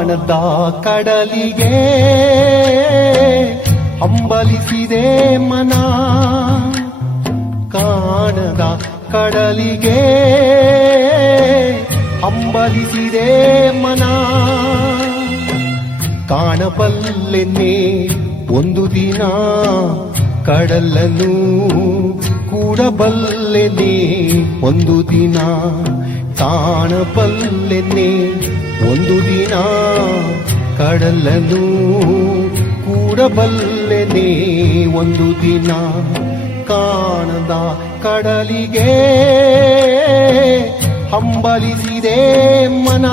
ಕಾಣದ ಕಡಲಿಗೆ ಹಂಬಲಿಸಿದೆ ಮನ, ಕಾಣದ ಕಡಲಿಗೆ ಹಂಬಲಿಸಿದೆ ಮನ. ಕಾಣಬಲ್ಲೆನ್ನೆ ಒಂದು ದಿನ ಕಡಲನ್ನು, ಕೂಡಬಲ್ಲೆನೆ ಒಂದು ದಿನ. ಕಾಣಬಲ್ಲೆನೆ ಒಂದು ದಿನ ಕಡಲನ್ನು, ಕೂಡಬಲ್ಲೆನೆ ಒಂದು ದಿನ. ಕಾಣದ ಕಡಲಿಗೆ ಹಂಬಲಿಸಿದೆ ಮನ.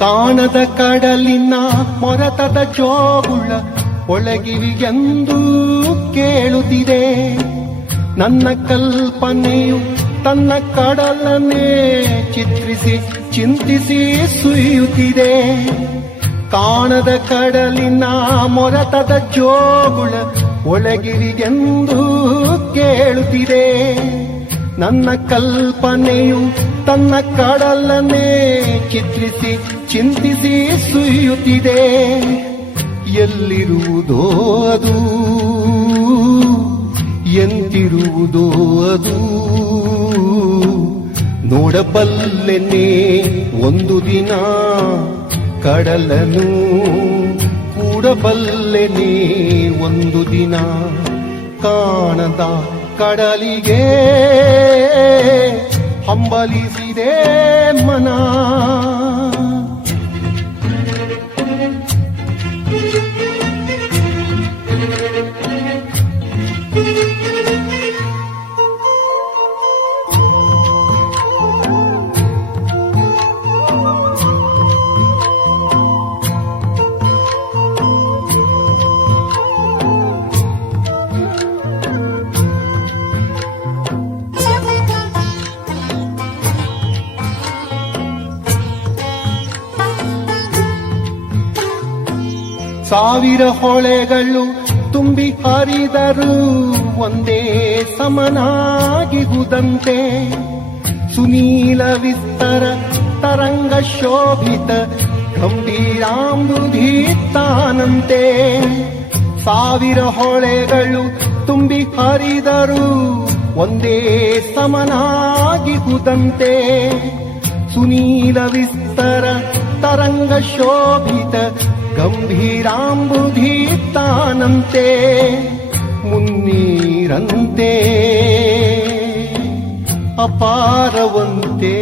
ಕಾಣದ ಕಡಲಿನ ಮೊರತದ ಜೋಗುಳ ಒಳಗಿವಿಗೆಂದು ಕೇಳುತ್ತಿದೆ. ನನ್ನ ಕಲ್ಪನೆಯು ತನ್ನ ಕಡಲನ್ನೇ ಚಿತ್ರಿಸಿ ಚಿಂತಿಸಿ ಸುಯ್ಯುತ್ತಿದೆ. ಕಾಣದ ಕಡಲಿನ ಮೊರತದ ಜೋಗುಳ ಒಳಗಿವಿಗೆಂದು ಕೇಳುತ್ತಿದೆ. ನನ್ನ ಕಲ್ಪನೆಯು ತನ್ನ ಕಡಲನ್ನೇ ಚಿತ್ರಿಸಿ ಚಿಂತಿಸಿ ಸುಯ್ಯುತ್ತಿದೆ. ಎಲ್ಲಿರುವುದೋ ಅದು, ಎಂತಿರುವುದೋ ಅದು, ನೋಡಬಲ್ಲೆನೆ ಒಂದು ದಿನ ಕಡಲನು, ಕೂಡಬಲ್ಲೆನೆ ಒಂದು ದಿನ. ಕಾಣದ ಕಡಲಿಗೆ ಹಂಬಲಿಸಿದೆ ಮನ. ಸಾವಿರ ಹೊಳೆಗಳು ತುಂಬಿ ಹರಿದರೂ ಒಂದೇ ಸಮನಾಗಿಹುದಂತೆ. ಸುನೀಲ ವಿಸ್ತರ ತರಂಗ ಶೋಭಿತ ಗಂಭೀರಾಂಬುಧೀತಾನಂತೆ. ಸಾವಿರ ಹೊಳೆಗಳು ತುಂಬಿ ಹರಿದರೂ ಒಂದೇ ಸಮನಾಗಿಹುದಂತೆ. ಸುನೀಲ ವಿಸ್ತರ ತರಂಗ ಶೋಭಿತ ಗಂಭೀರಾಂಬುಧೀತಾನಂತೆ. ಮುನ್ನೀರಂತೆ ಅಪಾರವಂತೆ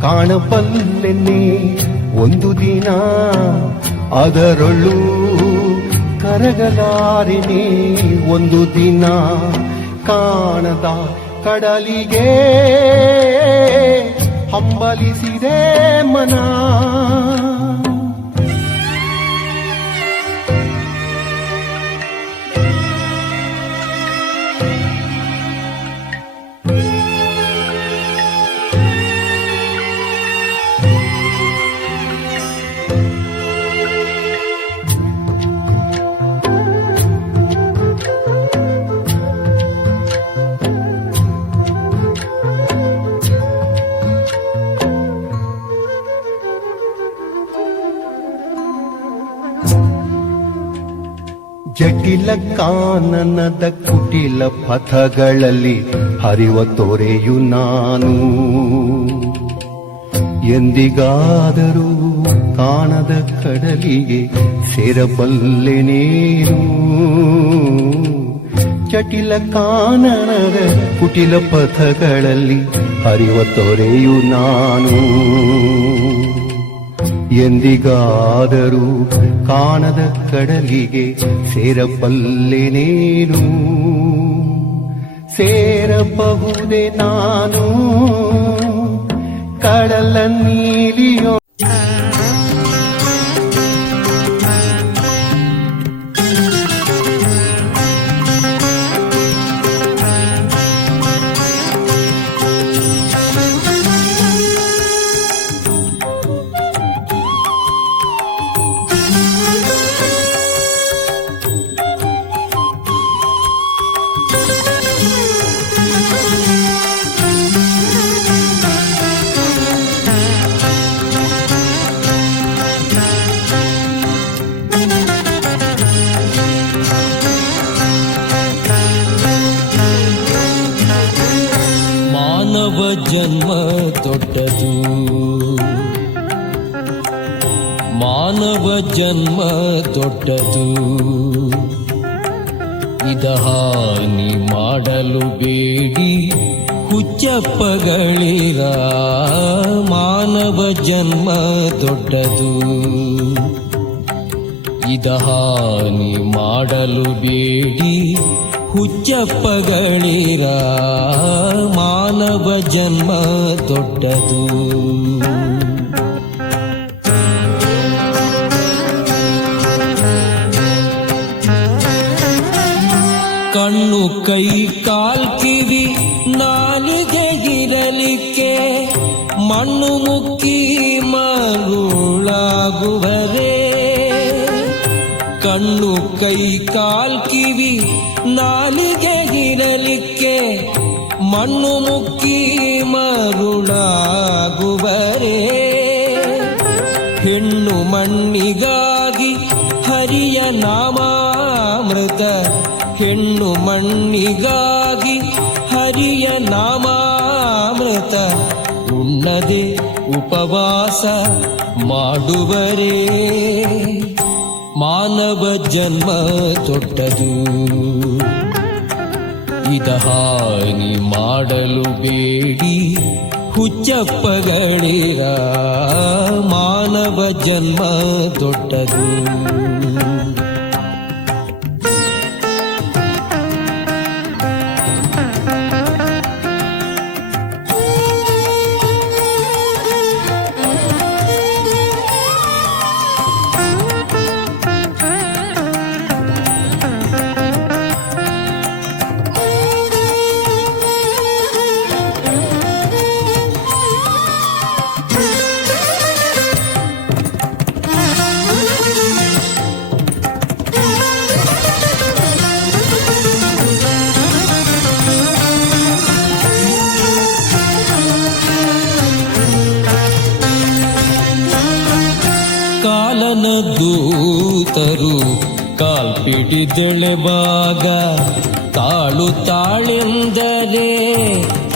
ಕಾಣಬಲ್ಲೆನೆ ಒಂದು ದಿನ. ಅದರೊಳು ಕರಗಲಾರಿನೇ ಒಂದು ದಿನ. ಕಾಣದ ಕಡಲಿಗೆ ಹಂಬಲಿಸಿದೆ ಮನ. ಜಟಿಲ ಕಾನನದ ಕುಟಿಲ ಪಥಗಳಲ್ಲಿ ಹರಿವ ತೊರೆಯು ನಾನು. ಎಂದಿಗಾದರೂ ಕಾಣದ ಕಡಲಿಗೆ ಸೇರಬಲ್ಲೆನೇನು. ಜಟಿಲ ಕಾನನದ ಕುಟಿಲ ಪಥಗಳಲ್ಲಿ ಹರಿವ ತೊರೆಯು ನಾನು. ಎಂದಿಗಾದರೂ ಕಾಣದ ಕಡಲಿಗೆ ಸೇರಬಲ್ಲೆನೇನು. ಸೇರಬಹುದೇ ನಾನು ಕಡಲ ನೀಲಿಯೋ. ಮಾನವ ಜನ್ಮ ದೊಡ್ಡದು, ಮಾನವ ಜನ್ಮ ದೊಡ್ಡದು, ಇದ ಹಾನಿ ಮಾಡಲು ಬೇಡಿ ಹುಚ್ಚಪ್ಪಗಳಿರ. ಮಾನವ ಜನ್ಮ ದೊಡ್ಡದು, ಇದ ಹಾನಿ ಮಾಡಲು ಬೇಡಿ ಹುಚ್ಚಪ್ಪಗಳಿರ. ಮಾನವ ಜನ್ಮ ದೊಡ್ಡದು. ಕಣ್ಣು ಕೈ ಕಾಲ್ ಕಿವಿ ನಾಲಿಗೆಗಿರಲಿಕ್ಕೆ ಮಣ್ಣು ಮುಕ್ಕಿ ಮರುಳಾಗುವರೇ. ಕಣ್ಣು ಕೈ ಕಾಲ್ ಕಿವಿ ನಾಲಿಗೆಗಿರಲಿಕ್ಕೆ ಮಣ್ಣು ಮುಕ್ಕಿ ಮರುಳಾಗುವರೇ. ಹೆಣ್ಣು ಮಣ್ಣಿಗಾಗಿ ಹರಿಯ ನಾಮಾಮೃತ, ಹೆಣ್ಣು ಮಣ್ಣಿಗಾಗಿ ಹರಿಯ ನಾಮಾಮೃತ ಉಣ್ಣದೆ ಉಪವಾಸ ಮಾಡುವರೇ. ಮಾನವ ಜನ್ಮ ದೊಡ್ಡದು, ಇದ ಹಾನಿ ಮಾಡಲು ಬೇಡಿ ಹುಚ್ಚಪ್ಪಗಳಿರ. ಮಾನವ ಜನ್ಮ ದೊಡ್ಡದು. ಕಾಲನ ದೂತರು ಕಾಲ್ಪಿಡಿದೆಳೆವಾಗ ತಾಳು ತಾಳೆಂದರೆ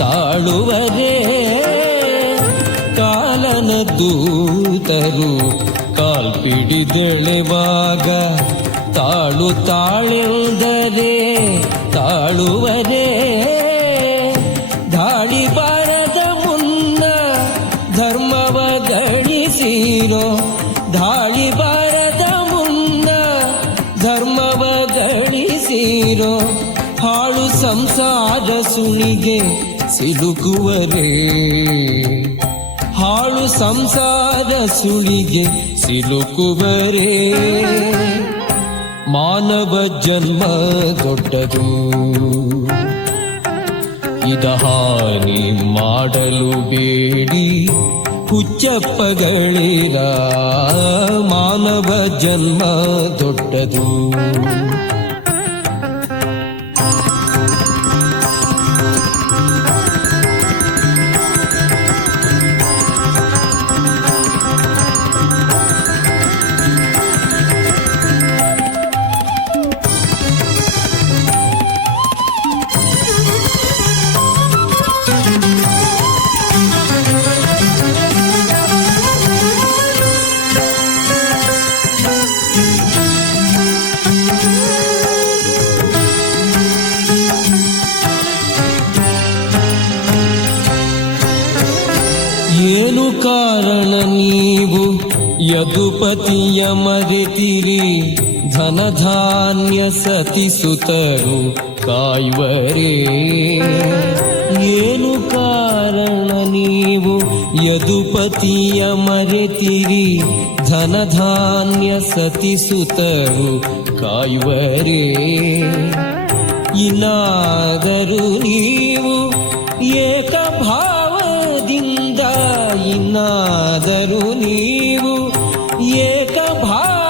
ತಾಳುವರೇ. ಕಾಲನ ದೂತರು ಕಾಲ್ಪಿಡಿದೆಳೆವಾಗ ತಾಳು ತಾಳೆಂದರೆ ತಾಳುವರೇ. ದಾಳಿ ಬಾರದ ಮುನ್ನ ಧರ್ಮವ ಗಳಿಸಿರೋ, ದಾಳಿ ಬಾರದ ಮುನ್ನ ಧರ್ಮವ ಗಳಿಸಿರೋ. ಹಾಳು ಸಂಸಾರ ಸುಳಿಗೆ ಸಿಲುಕುವರೇ, ಹಾಳು ಸಂಸಾರ ಸುಳಿಗೆ ಸಿಲುಕುವರೇ. ಮಾನವ ಜನ್ಮ ದೊಡ್ಡದು, ಇದ ಹಾನಿ ಮಾಡಲು ಬೇಡಿ ಹುಚ್ಚಪ್ಪಗಳಿರ. ಮಾನವ ಜನ್ಮ ದೊಡ್ಡದು. ಏನು ಕಾರಣ ನೀವು ಯದುಪತಿಯ ಮರೆತಿರಿ ಧನಧಾನ್ಯ ಸತಿ ಸುತರು ಕಾಯುವರೇ. ಏನು ಕಾರಣ ನೀವು ಯದುಪತಿಯ ಮರೆತಿರಿ ಧನಧಾನ್ಯ ಸತಿ ಸುತರು ಕಾಯುವರೇ. ಇನ್ನಾದರೂ ನೀವು ಏಕಭಾವದಿಂದ, ಇನ್ನಾದರೂ ನೀವು ಏಕಭಾವದಿಂದ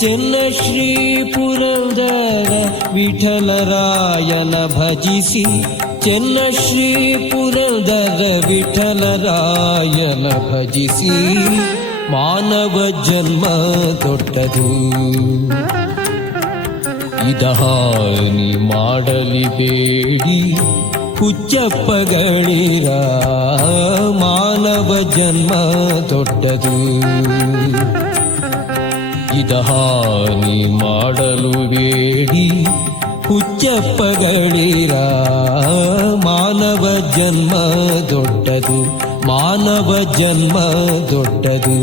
ಚೆನ್ನ ಶ್ರೀ ಪುರಂದರ ವಿಠಲರಾಯನ ಭಜಿಸಿ, ಚೆನ್ನ ಶ್ರೀ ಪುರಂದರ ವಿಠಲರಾಯನ ಭಜಿಸಿ. ಮಾನವ ಜನ್ಮ ದೊಡ್ಡದು, ಇದ ಹಾನಿ ಮಾಡಲಿ ಬೇಡಿ ಹುಚ್ಚಪ್ಪಗಳಿರ. ಮಾನವ ಜನ್ಮ ದೊಡ್ಡದು, ಇದ ಹಾನಿ ಮಾಡಲು ಬೇಡಿ ಹುಚ್ಚಪ್ಪಗಳಿರ. ಮಾನವ ಜನ್ಮ ದೊಡ್ಡದು, ಮಾನವ ಜನ್ಮ ದೊಡ್ಡದು,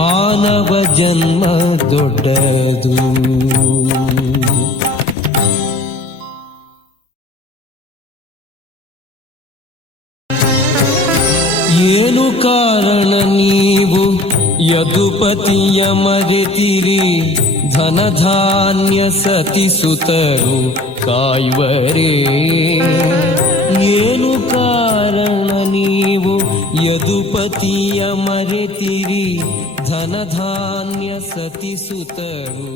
ಮಾನವ ಜನ್ಮ ದೊಡ್ಡದು. ಏನು ಕಾರಣ ನೀವು ಯದುಪತಿಯ ಮರೆತಿರಿ ಧನಧಾನ್ಯ ಸತಿ ಸುತರು ಕಾಯುವರೇ. ಏನು ಕಾರಣ ನೀವು ಯದುಪತಿಯ ಮರೆತಿರಿ ಧನಧಾನ್ಯ ಸತಿ ಸುತರು